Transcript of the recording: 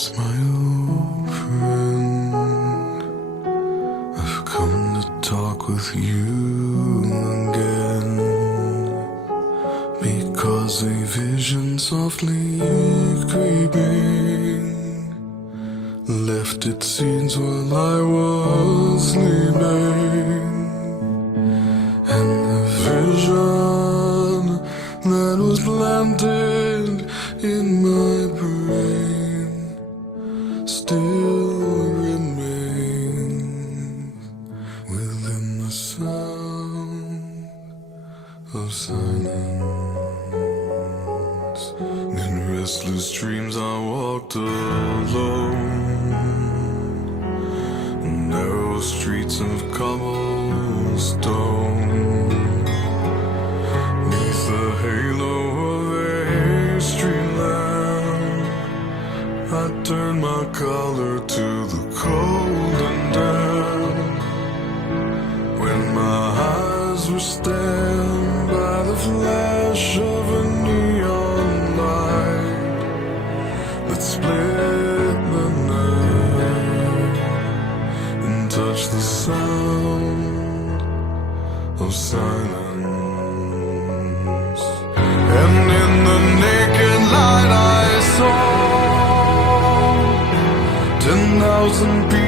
Yes, my old friend, I've come to talk with you again, because a vision softly creeping left its seeds while I was sleeping, and the vision that was planted in my brain still remains within the sound of silence. In restless dreams I walked alone, narrow streets of cobblestone, neath the halo of a street lamp. I turned my collar to the cold and damp, when my eyes were stabbed by the flash of a neon light that split the night and touched the sound of silence. And in the naked light I saw 10,000 people